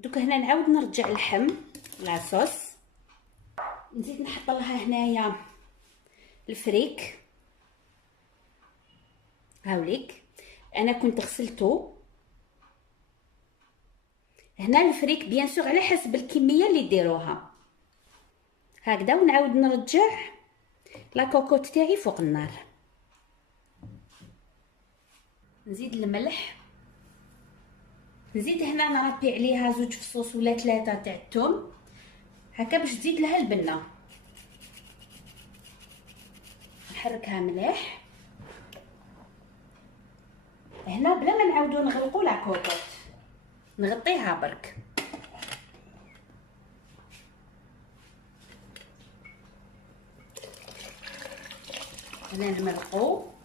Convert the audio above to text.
دوك هنا نعاود نرجع اللحم لاصوص، نزيد نحط لها هنايا الفريك. هاوليك انا كنت غسلته. هنا الفريك بيان سور على حسب الكميه اللي ديروها هكذا، ونعاود نرجع لا كوكوط تاعي فوق النار. نزيد الملح، نزيد هنا نربي عليها 2 فصوص ولا 3 تاع الثوم هكا باش تزيد لها البنه. نحركها مليح هنا بلا ما نعاودو نغلقو لا كوكوط، نغطيها برك. هنا نملقو